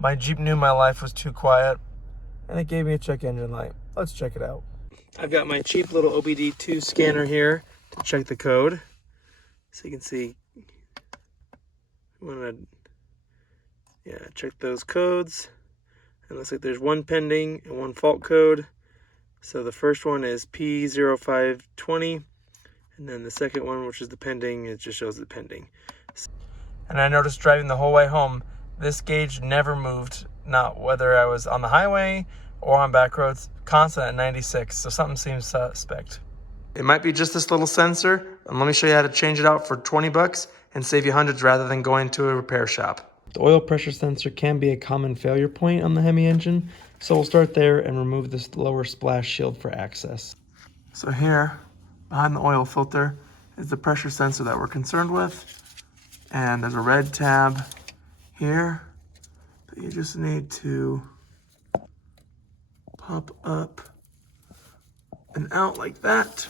My Jeep knew my life was too quiet, and it gave me a check engine light. Let's check it out. I've got my cheap little OBD2 scanner here to check the code. So you can see, check those codes. It looks like there's one pending and one fault code. So the first one is P0520, and then the second one, which is the pending, it just shows the pending. And I noticed driving the whole way home, this gauge never moved, not whether I was on the highway or on back roads, constant at 96, so something seems suspect. It might be just this little sensor, and let me show you how to change it out for 20 bucks and save you hundreds rather than going to a repair shop. The oil pressure sensor can be a common failure point on the Hemi engine, so we'll start there and remove this lower splash shield for access. So here, behind the oil filter, is the pressure sensor that we're concerned with. And there's a red tab here that you just need to pop up and out like that.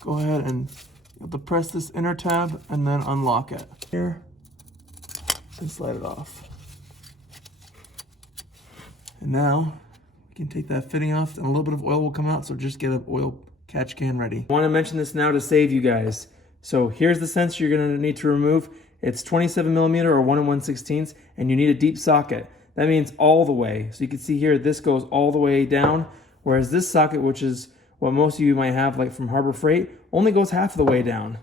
Go ahead and you have to press this inner tab and then unlock it here and slide it off. And now we can take that fitting off and a little bit of oil will come out, so just get an oil catch can ready. I want to mention this now to save you guys. So here's the sensor you're going to need to remove. It's 27 millimeter or 1 1/16, and you need a deep socket. That means all the way. So you can see here, this goes all the way down, whereas this socket, which is what most of you might have like from Harbor Freight, only goes half of the way down.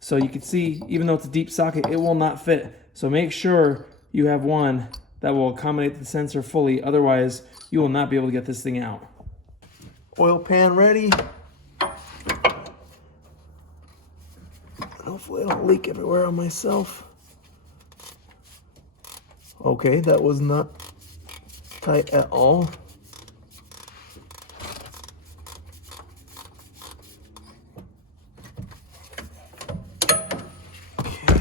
So you can see, even though it's a deep socket, it will not fit. So make sure you have one that will accommodate the sensor fully. Otherwise, you will not be able to get this thing out. Oil pan ready. Hopefully I don't leak everywhere on myself. Okay, that was not tight at all. Okay.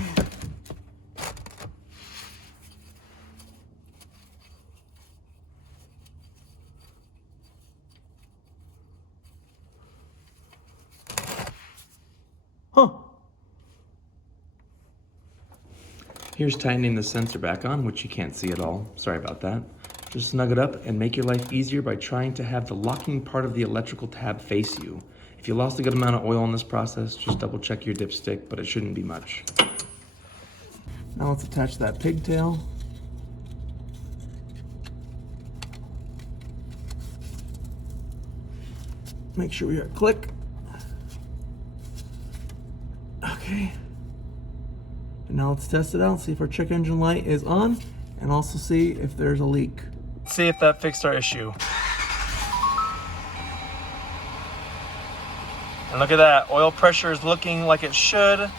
Huh. Here's tightening the sensor back on, which you can't see at all. Sorry about that. Just snug it up and make your life easier by trying to have the locking part of the electrical tab face you. If you lost a good amount of oil in this process, just double check your dipstick, but it shouldn't be much. Now let's attach that pigtail. Make sure we hear a click. Okay. And now let's test it out, see if our check engine light is on, and also see if there's a leak. See if that fixed our issue. And look at that, oil pressure is looking like it should.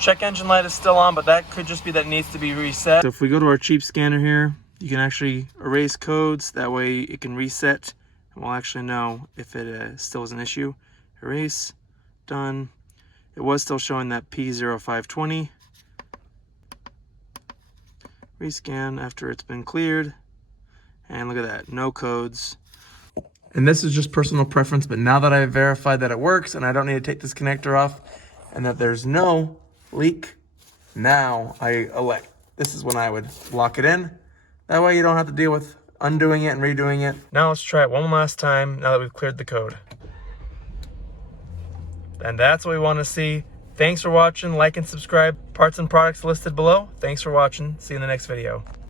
Check engine light is still on, but that could just be that it needs to be reset. So if we go to our cheap scanner here, you can actually erase codes, that way it can reset, and we'll actually know if it still is an issue. Erase, done. It was still showing that P0520. Rescan after it's been cleared, and look at that, no codes. And this is just personal preference, but now that I've verified that it works and I don't need to take this connector off and that there's no leak, now I elect, this is when I would lock it in. That way you don't have to deal with undoing it and redoing it. Now let's try it one last time now that we've cleared the code. And that's what we want to see. Thanks for watching. Like and subscribe. Parts and products listed below. Thanks for watching. See you in the next video.